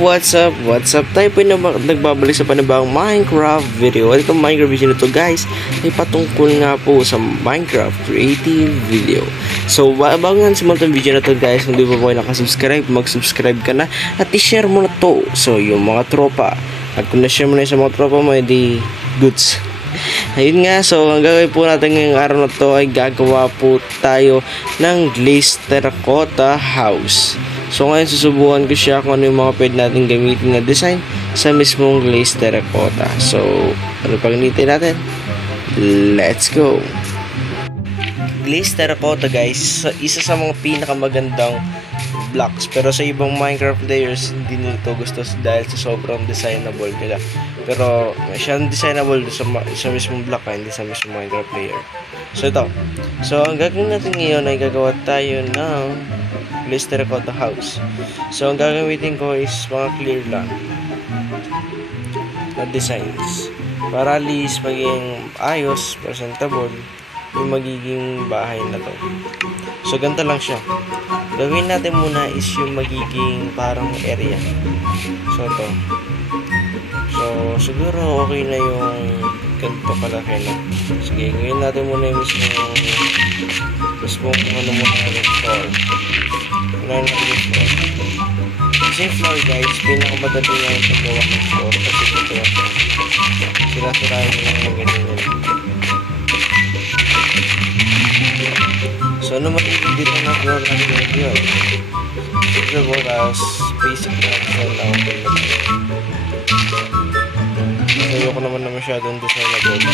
What's up? Tayo po nagbabalik sa panibagong Minecraft video. At itong Minecraft video na to guys ay patungkol nga po sa Minecraft creative video. So bago nga simulan itong video na to guys, kung di ba po kayo nakasubscribe, mag-subscribe ka na at i-share mo na to. So yung mga tropa, at kung na-share mo na sa mga tropa mo, edi goods. Ayun nga, so ang gagawin po natin ngayong araw na to ay gagawa po tayo ng glazed terracotta house. So ngayon susubukan ko siya kung ano yung mga pwede natin gamitin na design sa mismong glazed terracotta. So ano pang hinihintay natin? Let's go! Glazed terracotta guys, isa sa mga pinakamagandang blocks, pero sa ibang Minecraft players hindi nila ito gusto dahil sa sobrang designable nila. Pero siyang designable sa mismong block, hindi sa mismong Minecraft player. So ito, so ang gagawin natin ngayon ay gagawa tayo ng glazed terracotta house. So ang gagamitin ko is mga clear lang na designs para at least maging ayos, presentable yung magiging bahay na to. So ganito lang siya. Gawin natin muna is yung magiging parang area. So ito, so siguro okay na yung ganito kalaki na. Sige, gawin natin muna yung mismong ano muna yung floor. Unahin natin yung floor. Kasi yung floor guys, pinakamadali nga yung paggawa ng floor kasi ito yung sila-sirahin lang ng ganyan yun. So ano magiging dito na floor natin yun? Ito po as basic na design na okay na ito. So ayoko naman na masyadong designable.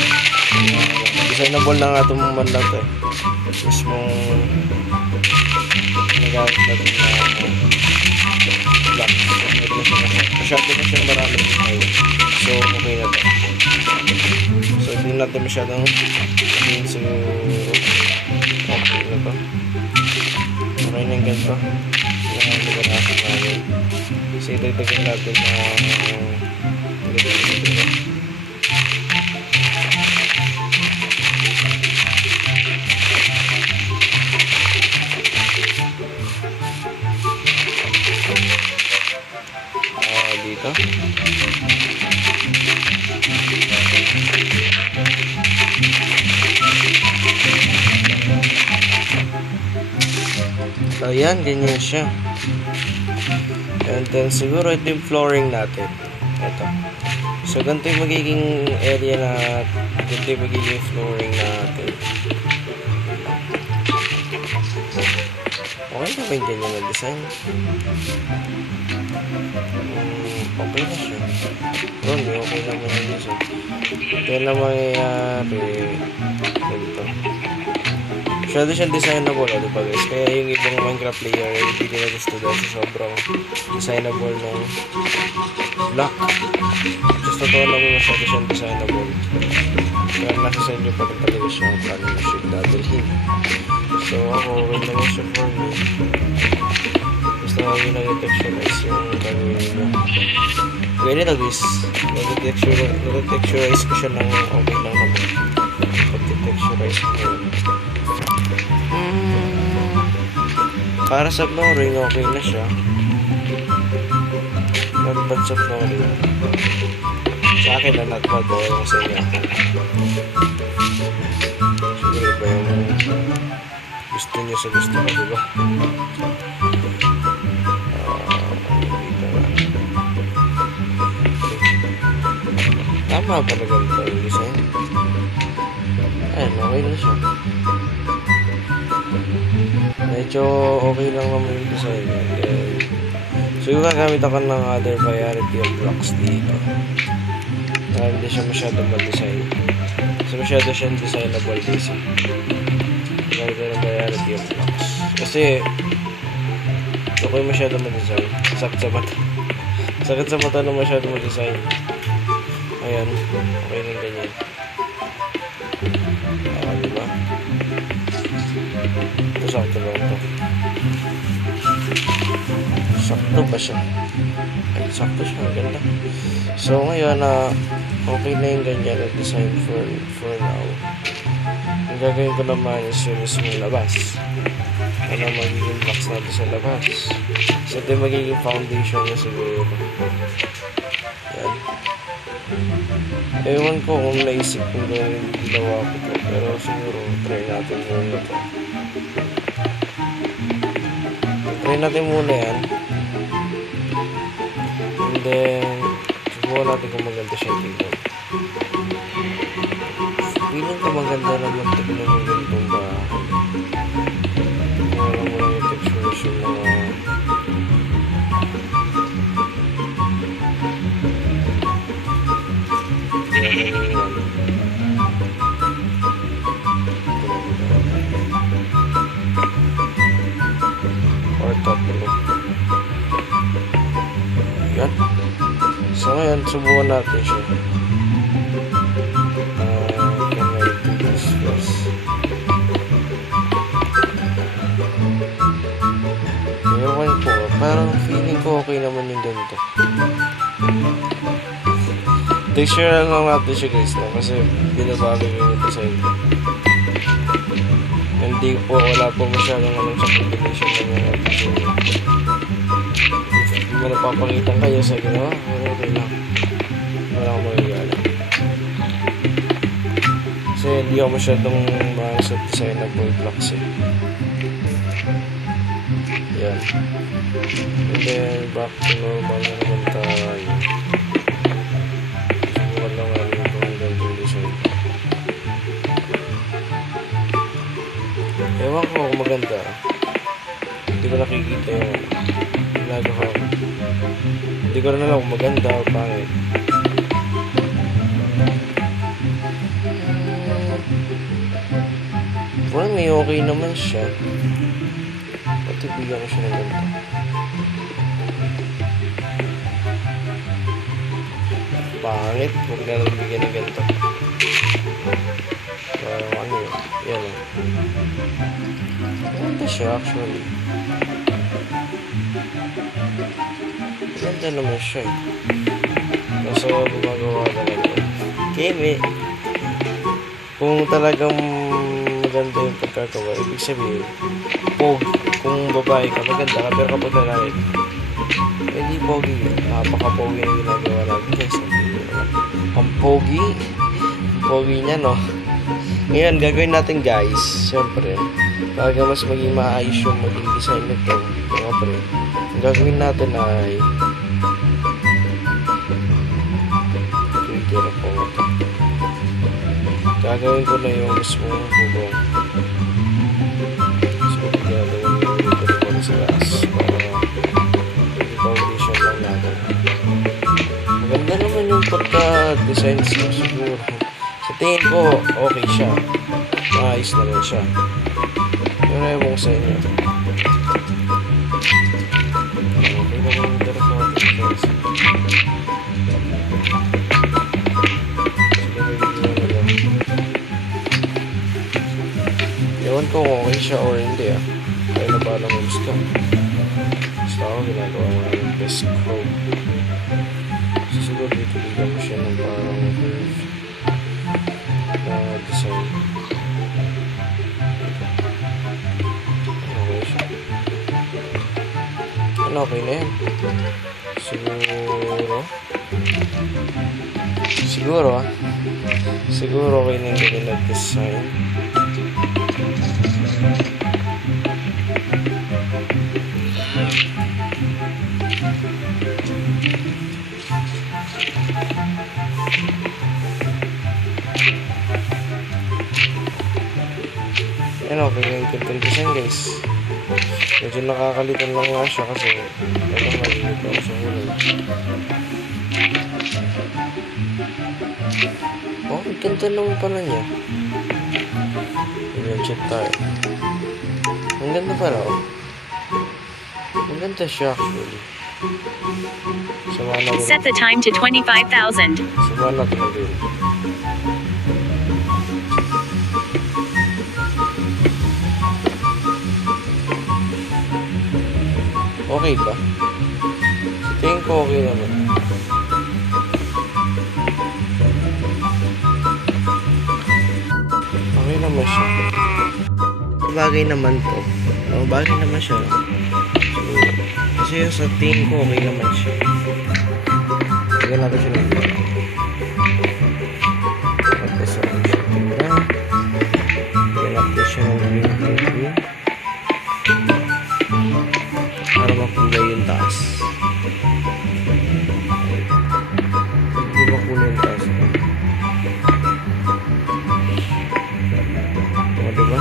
Designable na nga itong man lang ito eh. Mismong nagamit natin na block. Masyado na siya maraming design. So okay na ito. So hindi natin masyadong siguro okay na ito. Okay na yung ganito. Yung lugar natin natin. Kasi dagdagan natin na dito. So yan, ganyan siya. And then siguro ito yung flooring natin. Ito. So ganito yung magiging area na ganito yung magiging flooring natin. Okay na ba yung ganyan na design? Okay na siya. Okay naman yung design. Kaya na mangyayari ganito. Masyado siyang designable, diba guys? Kaya yung ibang Minecraft player hindi nila gusto dahil sa sobrang designable ng block. Just totoo naman masyado siyang designable. Kaya nasa sa inyo pa rin talaga siya kung paano mo siya dadalhin. So ako, okay naman siya for me. Basta kami nag-texturize yung gagawin nyo. Kaya nito guys, nag-texturize ko siya ng okay lang naman. Pag-texturize ko yun. Para sa flooring, okay na siya. Not bad sa flooring. Sa akin na not bad o yung sa inyo. Siguro ba yung gusto nyo sa gusto ko, diba? Tama ba na ganito yung design? Ayan, okay na siya. Medyo okay lang naman yung design. So yung gagamit ako ng other variety of blocks dito. Hindi siya masyadong mag-design. So masyado siyang designable dito. Gagamit ng variety of blocks. Kasi ako yung masyadong mag-design. Sakit sa mata. Sakit sa mata na masyadong mag-design. Ayan. Okay nang ganyan. Diba? Ito sakto ba ito? Sakto ba siya? Ay, sakto siya. Ang ganda. So, ngayon okay na yung ganyan at design for now. Ang gagawin ko naman is yung mismong labas. ano magiging box natin sa labas. So ito yung magiging foundation niya siguro. Yan. Ewan ko kung naisip kong ginawa ko to, pero siguro try natin muna to. Try natin muna yan. And then subukan natin kung maganda siya tingnan. Feeling ko maganda naman tingnan yung ganitong bahay. Wala mo lang yung textures yung mga or tatlo. Yan. So ngayon, subukan natin siya. Can I do this first? Ewan ko, parang feeling ko okay naman yung ganito. Share lang natin siya guys, no? Kasi binabago yung design ko. Hindi po, wala po masyadong alam sa combination ng mga design. Hindi mo napapakita kayo sa ginawa, pero okay lang. Wala akong magigala. Kasi hindi ako masyadong sa design ng boy blocks eh. Yan. And then back to normal na naman tayo. Ewan ko kung maganda. Hindi ko nakikita yung ginagawa ko. Hindi ko rin alam kung maganda o pangit. Well, may okay naman siya. Pati bigyan ko siya ng ganito. Pangit. Huwag na lang bigyan ng ganito. Ano yun? Yan o. Maganda siya actually. Maganda naman siya eh. Kaso gumagawa talaga. Kemi. Kung talagang maganda yung pagkagawa, ibig sabihin, kung babae ka, maganda ka, pero kapag lalaki, hindi pogi yun. Napaka-pogi na ginagawa natin guys. Ang pogi. Pogi niya no. Ngayon, gagawin natin guys, syempre, para mas maging maayos yung maging design nito, mga pre, ang gagawin natin ay Twitter po ito. Gagawin ko na yung mismong bubong. So, gagawin ko dito naman sa laas para foundation lang natin. Maganda naman yung pagka-design siguro. Sa tingin ko, okay siya. Maayos naman siya. Pero ewan ko sa inyo. Okay naman yung darap natin guys. Ewan ko kung okay siya or hindi ah. Kaya na ba lang yung gusto. Basta ako ginagawa mo ng best crow. So siguro dito bigyan ko siya ng parang curve na design. Okay siya. Ano, okay na yan. Siguro okay na yung ganyan nag-design. Yan okay na yung ganitong design guys. Medyo nakakalitan lang nga siya kasi ito maliit ako sa kulay. Oh, ganda naman pala niya. Ayan, check tayo. Ang ganda pala oh. Ang ganda siya actually. Set the time to 25,000. Sama natin ang game. Okay ba? Tingin ko okay naman. Okay naman siya. Bagay naman to. bagay naman siya. So, kasi sa tingin ko, okay naman siya. Lagyan natin siya ng tingin. Tapos, okay siya tingin. Lagyan natin siya ng green. Para makulay yung taas. Hindi makulay yung taas. O, diba?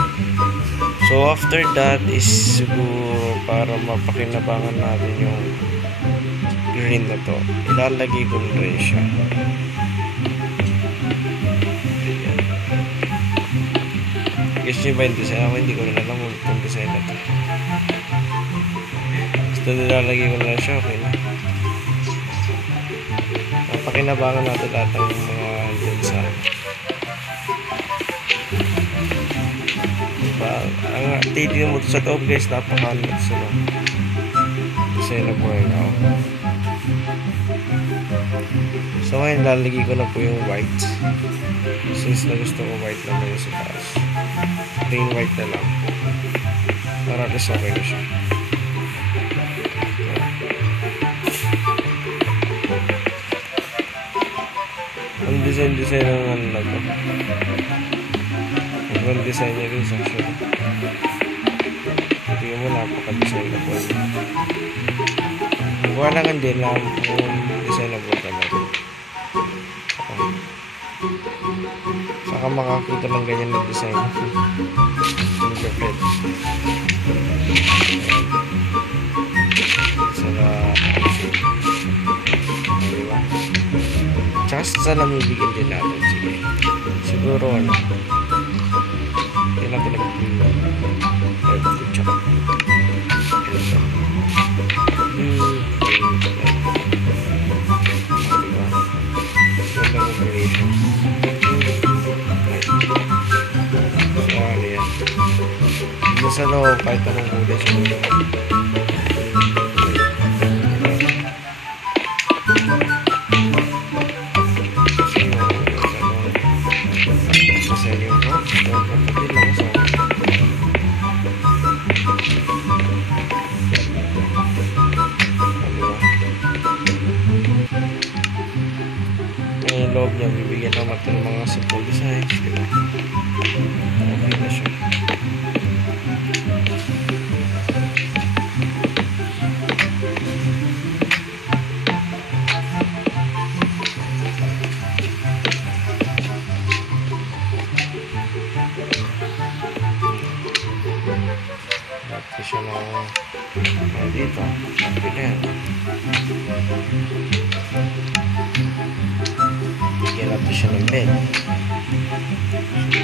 So, after that is siguro para mapakinabangan natin yung green na to. Ilalagay ko na rin siya. Ayan. Guess nyo ba yung design? Ako hindi ko rin alam kung design na to. Basta nilalagay ko na lang siya. Okay na. Mapakinabangan natin lahat ng mga dyan sa ang titignan mo sa loob guys, napakalit sila. Design na po yun ako. So ngayon lalagay ko na po yung white. Since na gusto ko white lang yun sa taas, plain white na lang para at least okay na siya. Ang design ng ano na to, ang design niya rin actually. Tingnan mo, napaka-design na po. Wala kang din na yung design na po talaga. Saka makakita ng ganyan na design. Yung perfect. Saka diba? Tsaka sana mabigyan din natin. Sige. Siguro ano, natin nag-blue tsaka ito blue, diba? Ganda combination. So ano yan, hindi sa loob kahit anong kulay siguro. Yung loob niya, bibigyan naman ito ng mga simple designs, diba? Okay na siya. Dapat siya na dito. Okay na yan. Bigyan natin siya ng bed.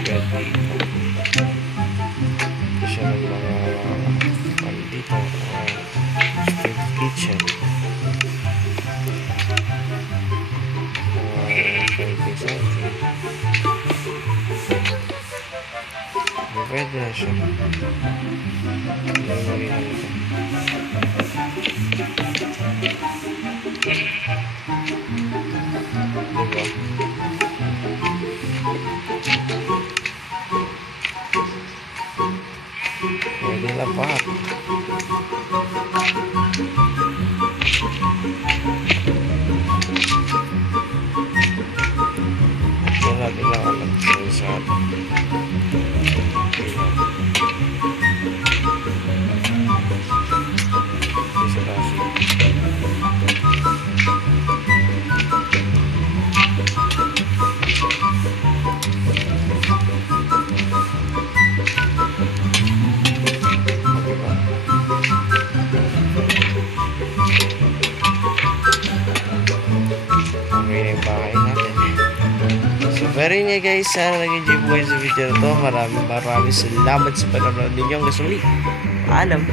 Bed dito. Bigyan siya ng mga dito. Street kitchen. Something. Pwede na siya. Lagyan na ito. Diba? Pwede na pa. Yan natin lang alam sa pero yun nga guys, sana nag-enjoy po kayo sa video na to. Maraming salamat sa panonood ninyo. Hanggang sa muli. Paalam.